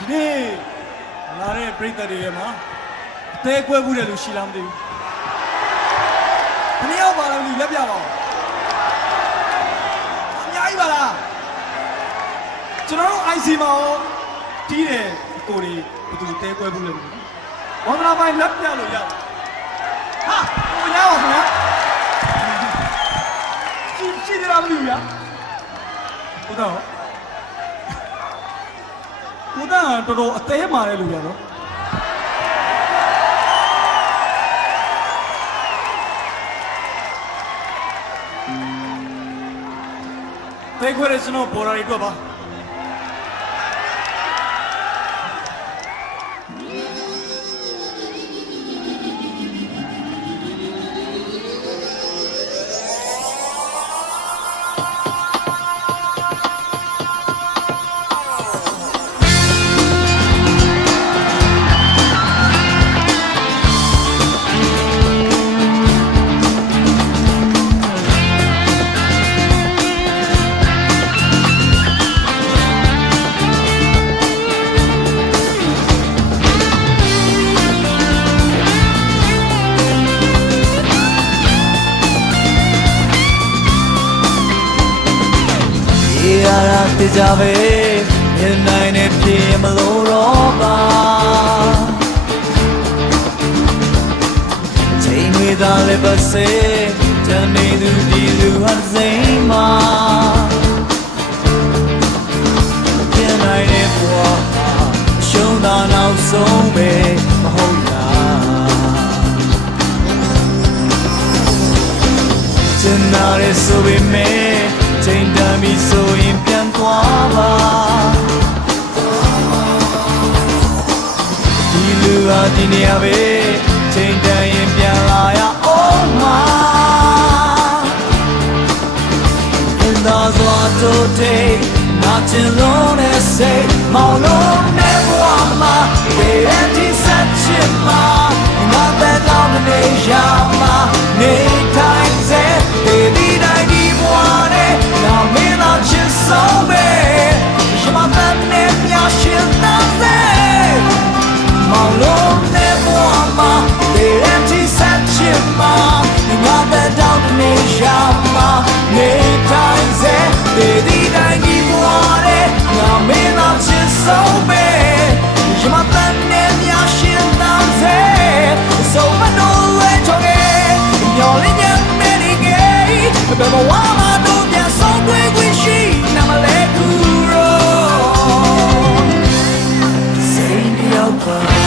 ဒီနေ့လာတဲ့ပရိသတ်တွေရဲ့မှာအသေးကွဲမှုတဲ့လူရှိလားမသိဘူးခဏရောက်ပါလားလူလက်ပြပါဦးအများကြီးပါလားကျွန်တော်တို့ IC မှာရောတီးတယ်ကိုတွေဘယ်သူတဲကွဲမှုလဲဝန္ဒနာပိုင်းလက်ပြလို့ရဟာဟိုရပါခင်ဗျာရှိတယ်လားမသိဘူးဗျာဟုတ်တော့ကိုတန်းတော်တော်အသေးမာတဲ့လူရနော်တဲခွဲတဲ့ကျွန်တော်ဘော်ဒါတွေတွေ့ပါတေးကြပဲမြင်နိုင်တဲ့ဖြစ်မလို့တော့ပါချိန်တွေသာလည်းပါစေတန်နေသူဒီလူဟာစိမ့်မှာပြန်နိုင်တဲ့ဘဝရှုံးတာနောက်ဆုံးပဲမဟုတ်လားကျန်တာရဲ့ဆိုပေမဲ့ချိန်တမ်းပြီးဆိုရင်ပြန်သွားပါဒီလူဟာဒီနေရာပဲချိန်တမ်းရင်ပြန်လာရအောင်မှာင်သာစွာတို့တေးနာကျင်လို့နဲ့စိတ်မောင်လို့နဲ့ဘဝမှာဒီအတိဆက်ချင်မှာငါပဲတော့နေရမှာနေတိုင်းစေဒီတိုင်းဒီဘဝနဲ့နာမင်းသာချစ်ဆုံးပဲရမတန်နဲ့မြရှင်သာစေမောင်လို့နဲ့ဘဝမှာဒီအတိဆက်ချင်မှာငါပဲတော့နေရမှာနေတိုင်းစေဒီတိုင်းဒီဘဝနဲ့နာမင်းသာချစ်ဆုံးပဲရမတန်နဲ့မြရှင်သာစေဆုံးမလို့ဝဲချောခဲ့ညော်လေးညမဲနေခဲ့ဘယ်မှာဝါမတို့ပြန်ဆုံးတွေ့ခွင့်ရှိနာမလဲကူရောစိတ်ရောက်ပါ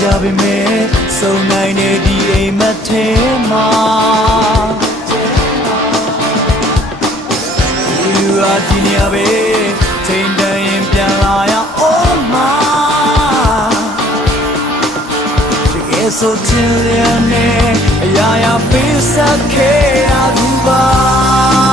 ကြပြီမဲ့စုံနိုင်တဲ့ဒီအိမ်မက်ထဲမှာဒီလူအဒီနေရာပဲချိန်တန်ရင်ပြန်လာရအောင်မှာတကယ်ဆိုချင်ရနဲ့အရာရာပေးစခဲ့ရသူပါ